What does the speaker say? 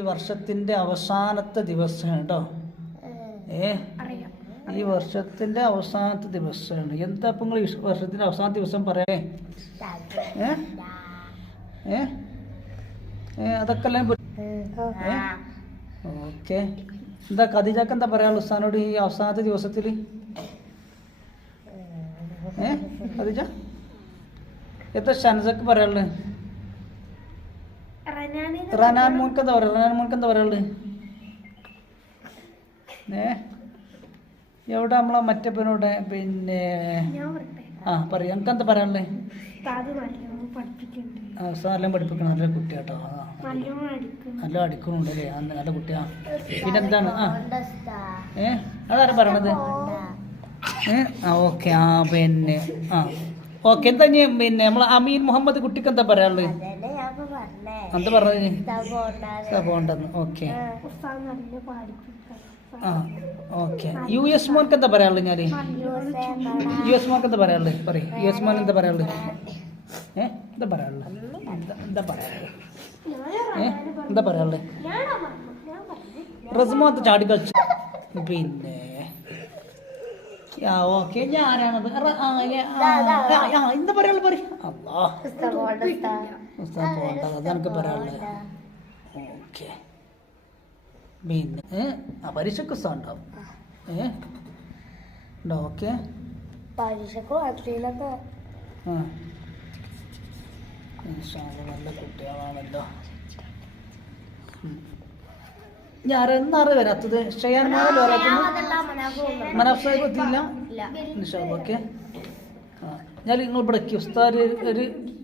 ഈ വർഷത്തിന്റെ അവസാനത്തെ ദിവസമാണ് കേട്ടോ. ഈ വർഷത്തിന്റെ അവസാനത്തെ ദിവസമാണ്. എന്താ ഇപ്പൊ നിങ്ങൾ ഈ വർഷത്തിന്റെ അവസാന ദിവസം പറയേ? അതൊക്കെ എല്ലാം ഓക്കെ. എന്താ ഖദീജക്ക് എന്താ പറയാനുള്ളത് ഉസ്താനോട് ഈ അവസാനത്തെ ദിവസത്തിൽ? ഖദീജ എന്താ ഷൻസക്ക് പറയാനുള്ളത്? റനാൻ മോൻക്ക് എന്താ പറയാ? റനാൻ മോൻക്ക് എന്താ പറയാനുള്ളത്? എവിടെ നമ്മളെ മറ്റപ്പനോടെ പിന്നെ പറയാം. എനിക്ക് എന്താ പറയാനുള്ളത്? എല്ലാം പഠിപ്പിക്കണം. നല്ല കുട്ടി കേട്ടോ. നല്ല അടിക്കണുണ്ടല്ലേ? നല്ല കുട്ടിയാ. പിന്നെന്താണ്? അതാരാ പറയണത്? ഓക്കെ. പിന്നെ ഓക്കെ. എന്താ പിന്നെ നമ്മളെ അമീൻ മുഹമ്മദ് കുട്ടിക്ക് എന്താ പറയാനുള്ളത്? എന്താ പറഞ്ഞത്? പോണ്ടെന്ന്. Okay okay. US മോൻക്ക് എന്താ പറയാനുള്ളത്? ഞാൻ US മോൻക്ക് എന്താ പറയാനുള്ളത്? പറയും. US മോൻ എന്താ പറയാനുള്ളത്? എന്താ പറയാനുള്ളത്? എന്താ പറയാനുള്ളത്? എന്താ പറയാനുള്ളത്? റസ്മോത്ത് ചാടി കളിച്ചു. പിന്നെ ഓക്കെ. ഞാനാണത്. എന്താ പറയാനുള്ളത്? പറയും. അതെനിക്ക് പറയാനുള്ളത്. ഓക്കെ. പിന്നെ പരീക്ഷക്ക് ഉണ്ടാവും. ഓക്കെ. നല്ല കുട്ടികളാണല്ലോ. ഞാനെന്നാറ് വരാത്തത്? ഷെയ്യാൻ മനാഫ് സാഹിബ് എത്തിയില്ല. ഓക്കെ. ഞാൻ നിങ്ങൾ ഇവിടെ ഉസ്താദ് ഒരു